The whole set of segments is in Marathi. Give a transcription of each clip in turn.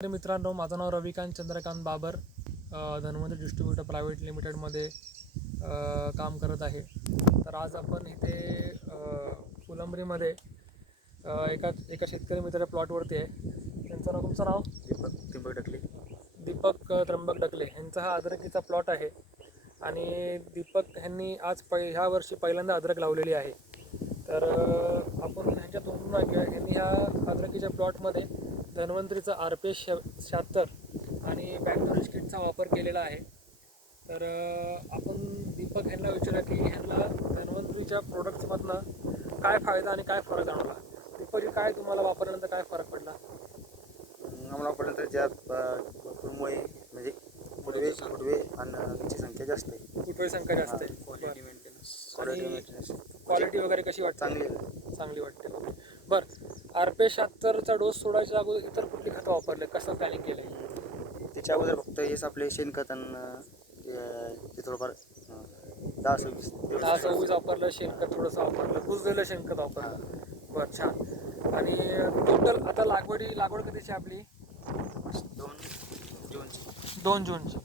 तर मित्रांनो, माझं नाव रविकांत चंद्रकांत बाबर, धन्वंतरी डिस्ट्रीब्युटर प्रायव्हेट लिमिटेडमध्ये काम करत आहे. तर आज आपण इथे फुलंब्रीमध्ये एका शेतकरी मित्राच्या प्लॉटवरती आहे. त्यांचं नाव, तुमचं नाव? दीपक डकले. दीपक त्र्यंबक डकले यांचा हा अद्रकीचा प्लॉट आहे. आणि दीपक ह्यांनी ह्या वर्षी पहिल्यांदा अद्रक लावलेली आहे. तर आपण ह्यांच्या तोंडून ऐकूया, ह्यांनी ह्या अद्रकीच्या प्लॉटमध्ये धन्वंतरीचा RPS 76 आणि बॅक्टोरिज किटचा वापर केलेला आहे. तर आपण दीपक ह्यांना विचारूया की ह्यांना धन्वंतरीच्या प्रोडक्ट्समधनं काय फायदा आणि काय फरक जाणवला. दीपकजी, काय तुम्हाला वापरल्यानंतर काय फरक पडला? आम्हाला वापरल्यानंतर ज्या भरपूरमुळे म्हणजे फुटवे आणि त्याची संख्या जास्त आहे. फुटवे संख्या जास्त आहे. क्वालिटी मेंटेनन्स क्वालिटी वगैरे कशी वाटते? चांगली वाटते. बरं, RPS 76चा डोस सोडायच्या अगोदर इतर कुठली खतं वापरले, कसं प्लॅनिंग केलं आहे? त्याच्या अगोदर फक्त हेच आपले शेणखत ते थोडंफार 10-26 वापरलं, शेणखत थोडंसं वापरलं, कुजलेलं शेणखत वापरलं. बरं, छान. आणि टोटल आता लागवड कधीची आपली? 2 जूनची.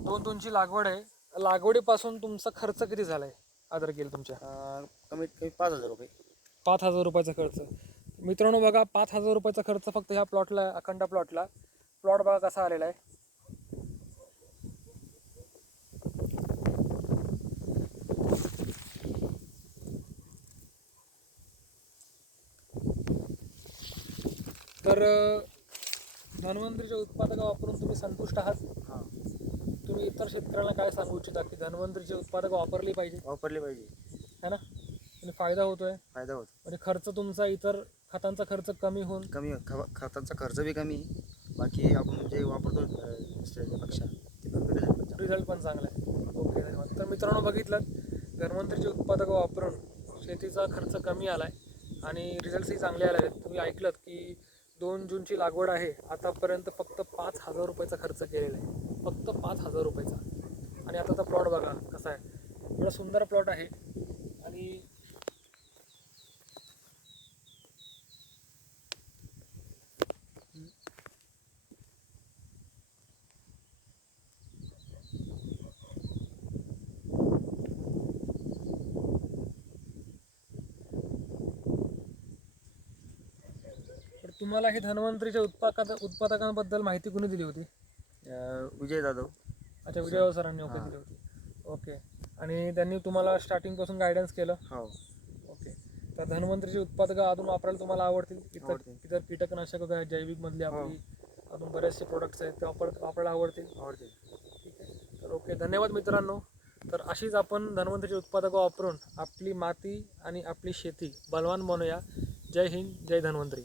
2 जूनची लागवड आहे. लागवडीपासून तुमचा खर्च किती झाला आहे अद्रकीला तुमच्या? कमीत कमी 5,000 रुपये. 5,000 रुपयाचा खर्च. मित्रांनो बघा, 5,000 रुपयाचा खर्च फक्त ह्या प्लॉटला, अखंड प्लॉटला. प्लॉट बघा कसा आलेला आहे. तर धन्वंतरीच्या उत्पादका वापरून तुम्ही संतुष्ट आहात? हां, तुम्ही इतर शेतकऱ्यांना काय सांगू इच्छिता की धन्वंतरीचे उत्पादक वापरली पाहिजे, है ना? आणि फायदा होतोय होतो. आणि खर्च तुमचा इतर खतांचा खर्च कमी होऊन खतांचा खर्च बी कमी. बाकी आपण जे वापरतो दुसऱ्यापेक्षा ते पण रिझल्ट पण चांगला आहे. ओके, धन्यवाद. तर मित्रांनो, बघितलं, धन्वंतरीचे उत्पादक वापरून शेतीचा खर्च कमी आला आहे आणि रिझल्ट्सही चांगले आले आहेत. तुम्ही ऐकलं की 2 जूनची लागवड आहे, आतापर्यंत फक्त 5,000 रुपयाचा खर्च केलेला आहे, फक्त 5,000 रुपयाचा. आणि आताचा प्लॉट बघा कसा आहे, एवढा सुंदर प्लॉट आहे. आणि तुम्हाला हे धन्वंतरीच्या उत्पादकांबद्दल माहिती कोणी दिली होती? विजय जाधव. अच्छा, विजय सरांनी दिली होती. ओके. आणि त्यांनी तुम्हाला स्टार्टिंगपासून गायडन्स केलं? हो. ओके. तर धन्वंतरीची उत्पादकं अजून वापरायला तुम्हाला आवडतील? इतर कीटकनाशक जैविक मधले आपली अजून बरेचसे प्रोडक्ट्स आहेत ते वापरायला आवडतील? ठीक आहे. तर ओके, धन्यवाद मित्रांनो. तर अशीच आपण धन्वंतरीची उत्पादकं वापरून आपली माती आणि आपली शेती बलवान बनवूया. जय हिंद, जय धन्वंतरी.